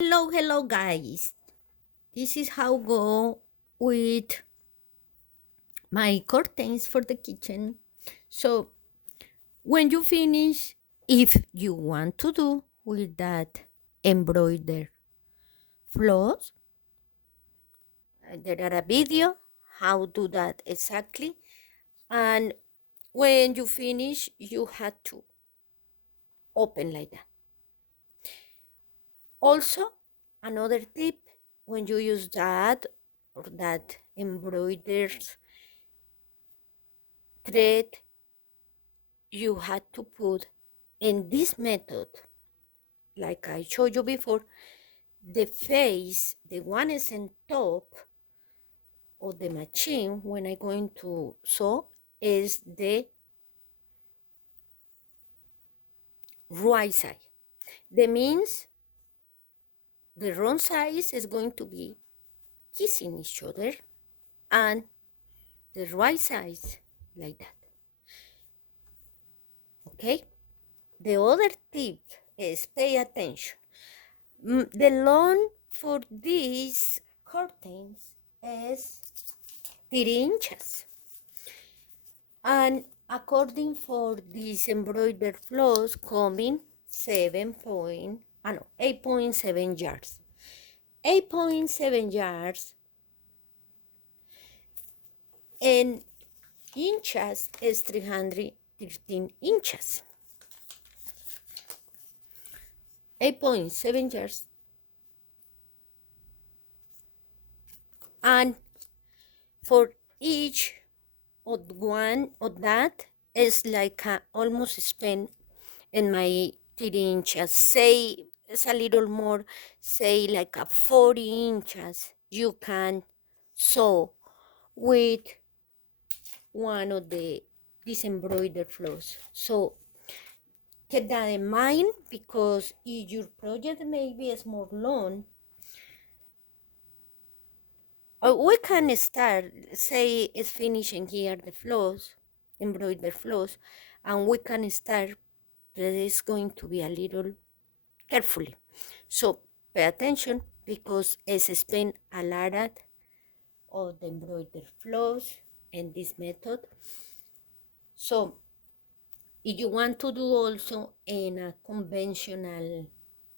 Hello guys. This is how go with my curtains for the kitchen. So when you finish, if you want to do with that embroidered floss, there are a video how do that exactly. And when you finish, you have to open like that. Also, another tip when you use that or that embroidered thread, you had to put in this method, like I showed you before, the face, the one is on top of the machine when I'm going to sew is the right side. That means the wrong side is going to be kissing each other and the right side like that. Okay? The other tip is pay attention. The loan for these curtains is 3 inches. And according for these embroidered flows coming 8.7 yards. 8.7 yards and inches is 313 inches. 8.7 yards. And for each of one of that is like almost spent in my 3 inches. Say it's a little more, say like a 40 inches. You can sew with one of these embroidered flows. So keep that in mind, because if your project maybe is more long, we can start, say it's finishing here the flows, embroidered flows, and we can start, but it's going to be a little carefully. So pay attention, because it's spent a lot of the embroidered flows in this method. So if you want to do also in a conventional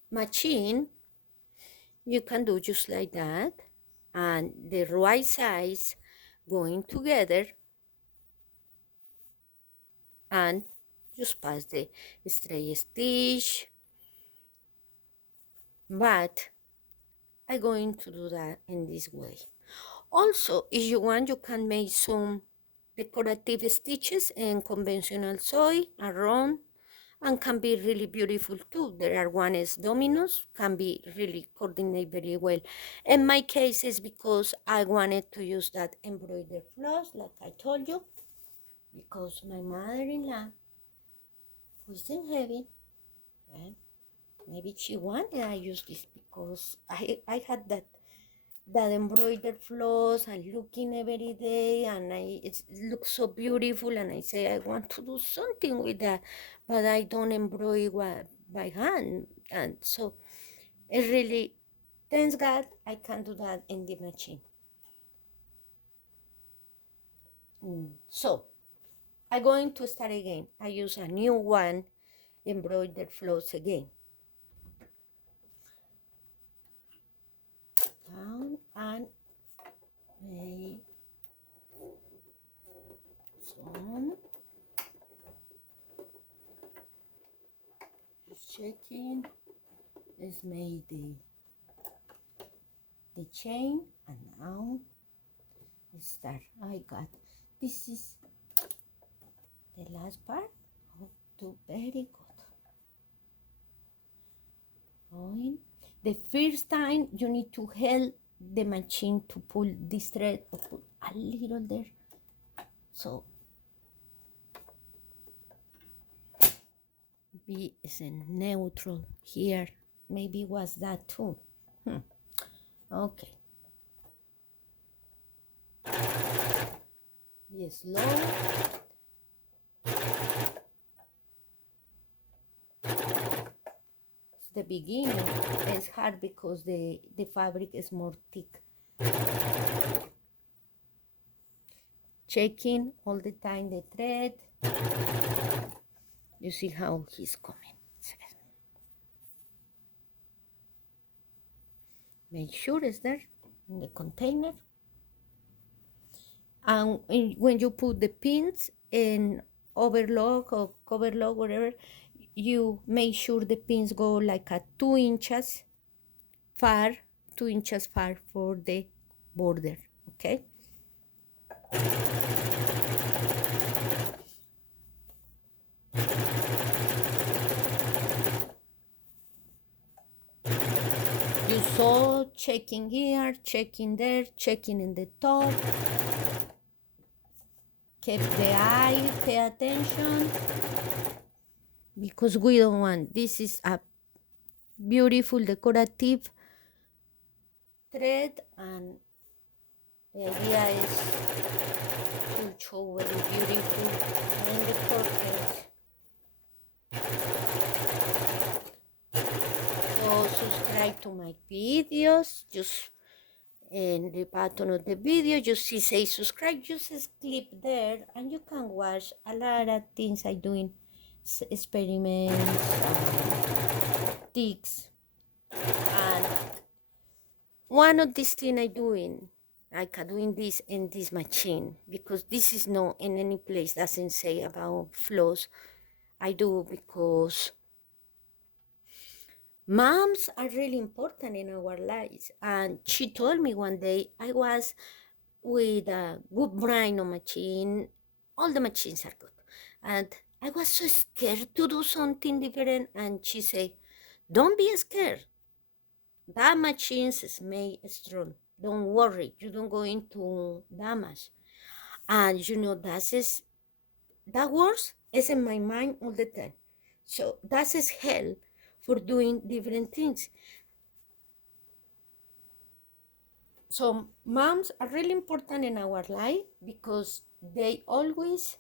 machine, you can do just like that, and the right sides going together, and just pass the straight stitch. But I'm going to do that in this way. Also, if you want, you can make some decorative stitches in conventional soy around, and can be really beautiful too. There are ones dominoes, can be really coordinate very well. In my case, is because I wanted to use that embroidered floss, like I told you, because my mother-in-law, who is in heaven, and maybe she wanted I use this, because I had that embroidered floss and looking every day, and it looks so beautiful, and I say I want to do something with that, but I don't embroider by hand. And so it really, thanks God, I can do that in the machine. So I'm going to start again. I use a new one, embroidered floss again. Down and make some, just checking, let's make the chain, and now start. I got, this is the last part. Oh, do very good. Going. The first time you need to help the machine to pull this thread, or put a little there. So B is in neutral here. Maybe was that too. Okay. Be slow. the beginning it's hard because the fabric is more thick. Checking all the time the thread. You see how he's coming. Make sure it's there in the container. And when you put the pins in overlock or cover lock, whatever, you make sure the pins go like a 2 inches far, 2 inches far for the border, okay? You saw checking here, checking there, checking in the top. Keep the eye, pay attention, because we don't want, this is a beautiful decorative thread, and the idea is to show very beautiful in the curtains. So subscribe to my videos, just in the bottom of the video you see say subscribe, just click there and you can watch a lot of things I doing, experiments, tips, and one of these things I doing, like I doing this in this machine, because this is not in any place, doesn't say about flows. I do because moms are really important in our lives. And she told me one day, I was with a good brain on machine, all the machines are good, and I was so scared to do something different, and she said, don't be scared, that machine is made strong, don't worry, you don't go into damage. And you know, that words is in my mind all the time, so that is help for doing different things. So moms are really important in our life because they always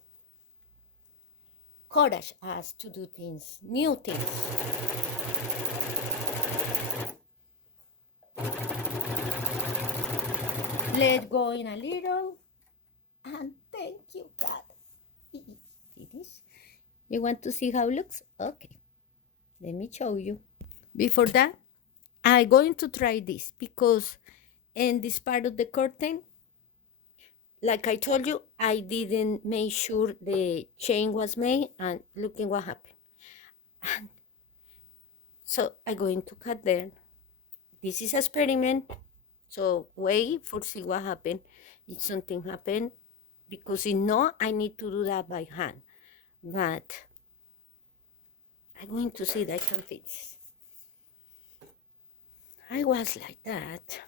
encourage us to do things, new things. Let go in a little, and thank you, God. Finish. You want to see how it looks? Okay, let me show you. Before that, I'm going to try this because in this part of the curtain, like I told you, I didn't make sure the chain was made, and looking what happened. And so I'm going to cut there. This is experiment, so wait for see what happened. If something happened, because if not, I need to do that by hand. But I'm going to see that I can fix. I was like that.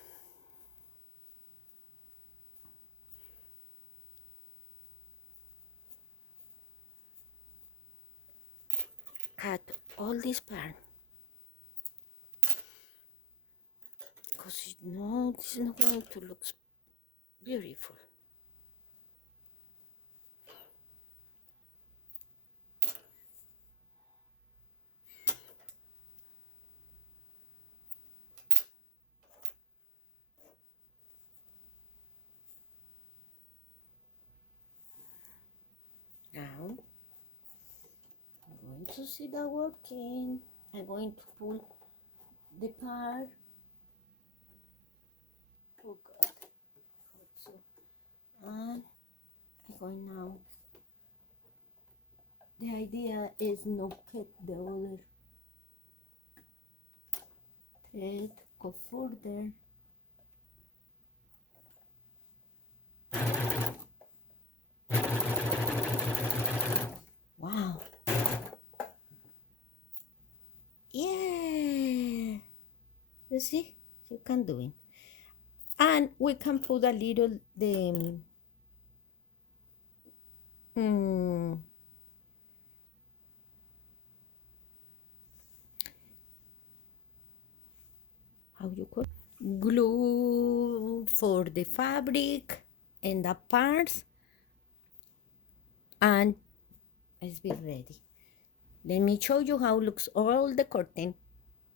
Cut all this part. Because no, this is not going to look beautiful. Now, I'm going to see that working. I'm going to pull the part. Oh God. So, and I'm going now. The idea is not cut the other thread, go further. Wow. Yeah. You see? You can do it. And we can put a little the how you call glue for the fabric and the parts, and let's be ready. Let me show you how looks all the curtain.